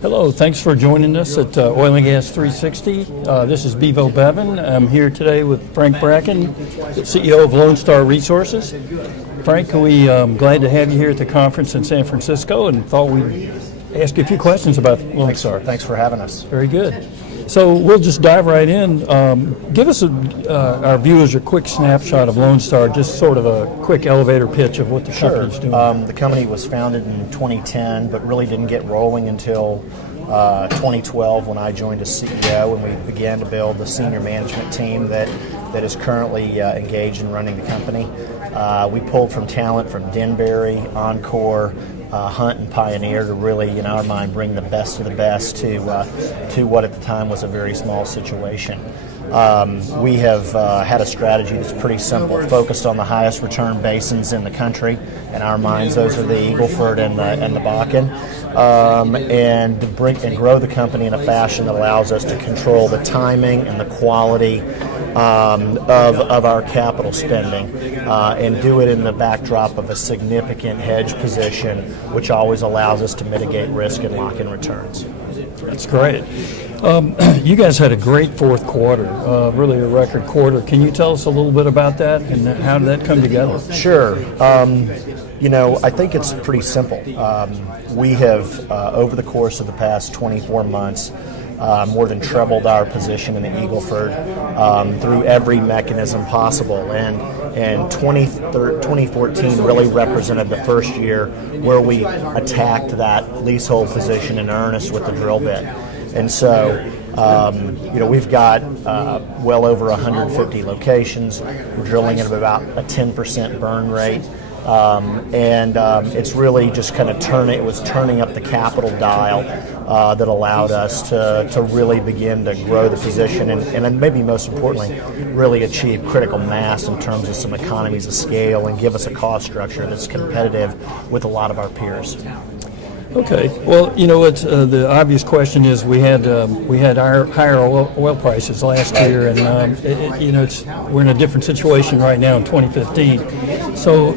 Hello, thanks for joining us at Oil and Gas 360. This is Bevo Bevan. I'm here today with Frank Bracken, the CEO of Lonestar Resources. Frank, we're glad to have you here at the conference in San Francisco and thought we'd ask you a few questions about Lonestar. Thanks for having us. Very good. So we'll just dive right in. Give us our viewers a quick snapshot of Lonestar, just sort of a quick elevator pitch of what the company's doing. The company was founded in 2010, but really didn't get rolling until 2012 when I joined as CEO, and we began to build the senior management team that is currently engaged in running the company. We pulled from talent from Denbury, Encore, Hunt, and Pioneer to really, in our mind, bring the best of the best to what at the time was a very small situation. We have had a strategy that's pretty simple, focused on the highest return basins in the country. In our minds, those are the Eagle Ford and the Bakken, and grow the company in a fashion that allows us to control the timing and the quality of our capital spending, and do it in the backdrop of a significant hedge position, which always allows us to mitigate risk and lock in returns. That's great. You guys had a great fourth quarter, really a record quarter. Can you tell us a little bit about that and how did that come together? Sure. I think it's pretty simple. We have, over the course of the past 24 months, more than trebled our position in the Eagle Ford through every mechanism possible. And 2014 really represented the first year where we attacked that leasehold position in earnest with the drill bit. And so, we've got well over 150 locations. We're drilling at about a 10% burn rate. It's really just kind of turning up the capital dial that allowed us to really begin to grow the position and maybe most importantly, really achieve critical mass in terms of some economies of scale and give us a cost structure that's competitive with a lot of our peers. Okay. Well, it's the obvious question is we had higher oil prices last year, and we're in a different situation right now in 2015. So,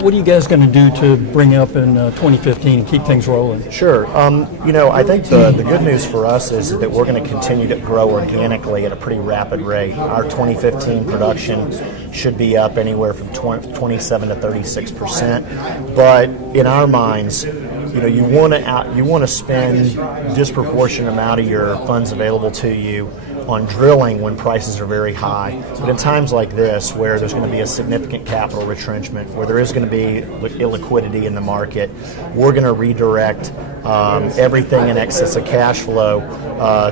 what are you guys going to do to bring up in 2015 and keep things rolling? Sure. I think the good news for us is that we're going to continue to grow organically at a pretty rapid rate. Our 2015 production should be up anywhere from 27 to 36%. But in our minds, you want to spend disproportionate amount of your funds available to you on drilling when prices are very high. But in times like this, where there's going to be a significant capital retrenchment, where there is going to be illiquidity in the market, we're going to redirect everything in excess of cash flow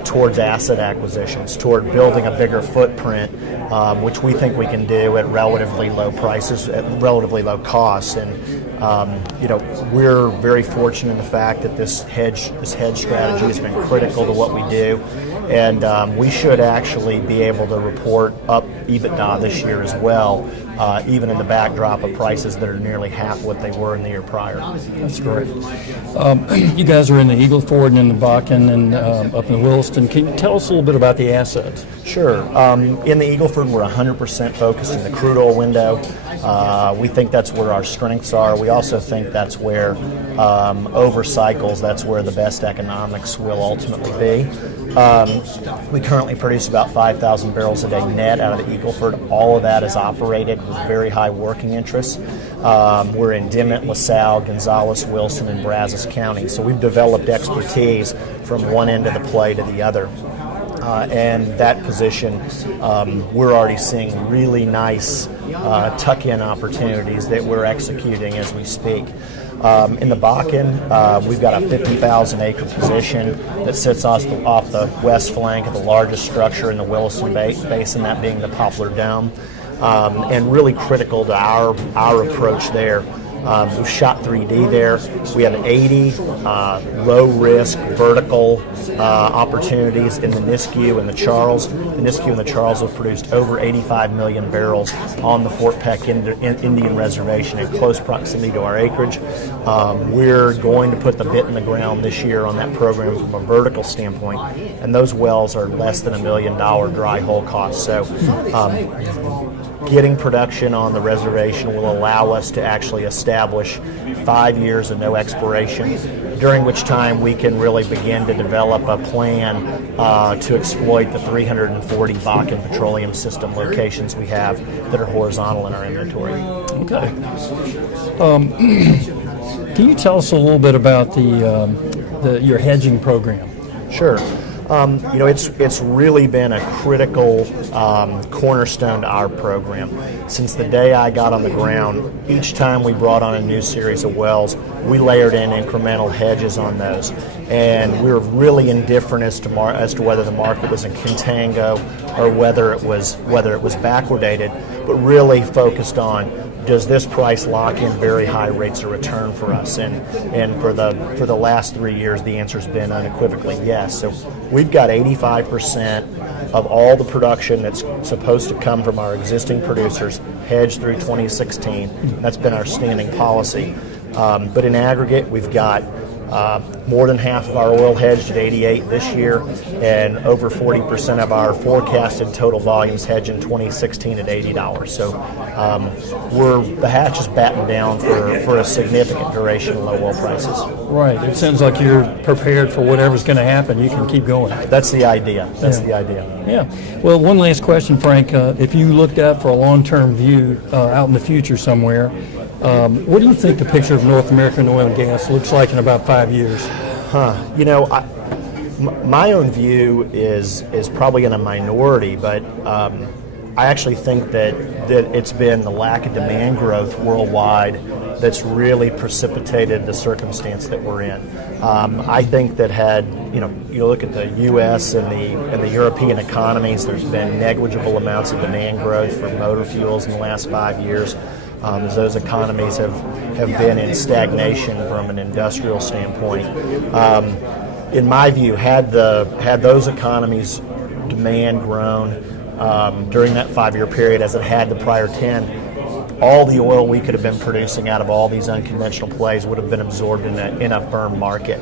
towards asset acquisitions, toward building a bigger footprint, which we think we can do at relatively low prices, at relatively low costs. And we're very fortunate in the fact that this hedge strategy has been critical to what we do, and we should actually be able to report up EBITDA this year as well, even in the backdrop of prices that are nearly half what they were in the year prior. That's great. You guys are in the Eagle Ford and in the Bakken and up in the Williston. Can you tell us a little bit about the assets? Sure. In the Eagle Ford, we're 100% focused in the crude oil window. We think that's where our strengths are. We also think that's where, over cycles, that's where the best economics will ultimately be. We currently produce about 5,000 barrels a day net out of the Eagle Ford. All of that is operated with very high working interests. We're in Dimmitt, LaSalle, Gonzales, Wilson, and Brazos County. So we've developed expertise from one end of the play to the other. And that position, we're already seeing really nice tuck-in opportunities that we're executing as we speak. In the Bakken, we've got a 50,000-acre position that sits off the west flank of the largest structure in the Williston Basin, that being the Poplar Dome. And really critical to our approach there We've shot 3D there. We have 80 low-risk vertical opportunities in the Nisku and the Charles. The Nisku and the Charles have produced over 85 million barrels on the Fort Peck Indian Reservation in close proximity to our acreage. We're going to put the bit in the ground this year on that program from a vertical standpoint, and those wells are less than $1 million dry hole cost. So getting production on the reservation will allow us to actually establish 5 years of no exploration, during which time we can really begin to develop a plan to exploit the 340 Bakken petroleum system locations we have that are horizontal in our inventory. Okay. Can you tell us a little bit about your hedging program? Sure. It's really been a critical cornerstone to our program. Since the day I got on the ground, each time we brought on a new series of wells, we layered in incremental hedges on those. And we were really indifferent as to whether the market was in contango or whether it was backwardated, but really focused on, does this price lock in very high rates of return for us? And for the last 3 years, the answer's been unequivocally yes. So we've got 85% of all the production that's supposed to come from our existing producers hedged through 2016. That's been our standing policy. But in aggregate, we've got more than half of our oil hedged at 88 this year, and over 40% of our forecasted total volumes hedged in 2016 at $80. So the hatch is battened down for a significant duration of low oil prices. Right. It sounds like you're prepared for whatever's going to happen. You can keep going. That's the idea. The idea. Yeah. Well, one last question, Frank. If you looked out for a long-term view out in the future somewhere, what do you think the picture of North American oil and gas looks like in about 5 years? My own view is probably in a minority, but I actually think that it's been the lack of demand growth worldwide that's really precipitated the circumstance that we're in. I think that had you look at the U.S. and the European economies, there's been negligible amounts of demand growth for motor fuels in the last 5 years. As those economies have been in stagnation from an industrial standpoint. In my view, had those economies' demand grown during that 5-year period as it had the prior 10, all the oil we could have been producing out of all these unconventional plays would have been absorbed in a firm market.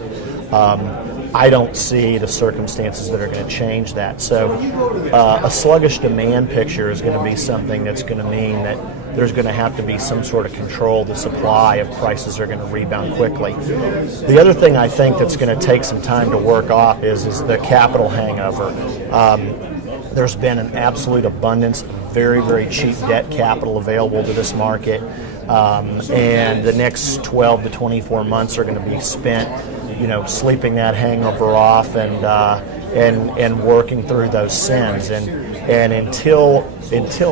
I don't see the circumstances that are going to change that. So a sluggish demand picture is going to be something that's going to mean that there's going to have to be some sort of control of the supply if prices are going to rebound quickly. The other thing I think that's going to take some time to work off is the capital hangover. There's been an absolute abundance of very, very cheap debt capital available to this market, and the next 12 to 24 months are going to be spent sleeping that hangover off and working through those sins. And until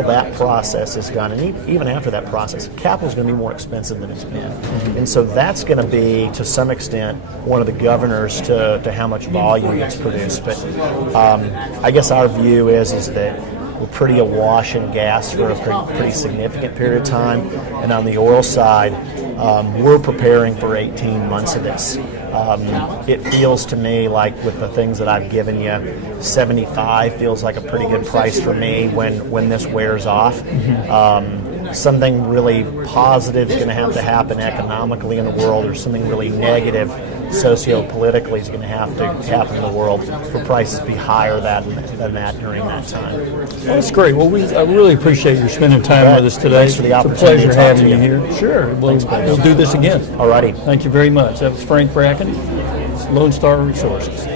that process is gone, and even after that process, capital is going to be more expensive than it's been. And so that's going to be, to some extent, one of the governors to how much volume gets produced. But I guess our view is that we're pretty awash in gas for a pretty significant period of time. And on the oil side, we're preparing for 18 months of this. It feels to me like, with the things that I've given you, 75 feels like a pretty good price for me when this wears off. Something really positive is going to have to happen economically in the world, or something really negative socio-politically is going to have to happen in the world for prices to be higher than that during that time. Well, that's great. Well, I really appreciate you spending time with us today. Thanks for the opportunity. It's a pleasure having you here. Sure. We'll do this again. All righty. Thank you very much. That was Frank Bracken, Lonestar Resources.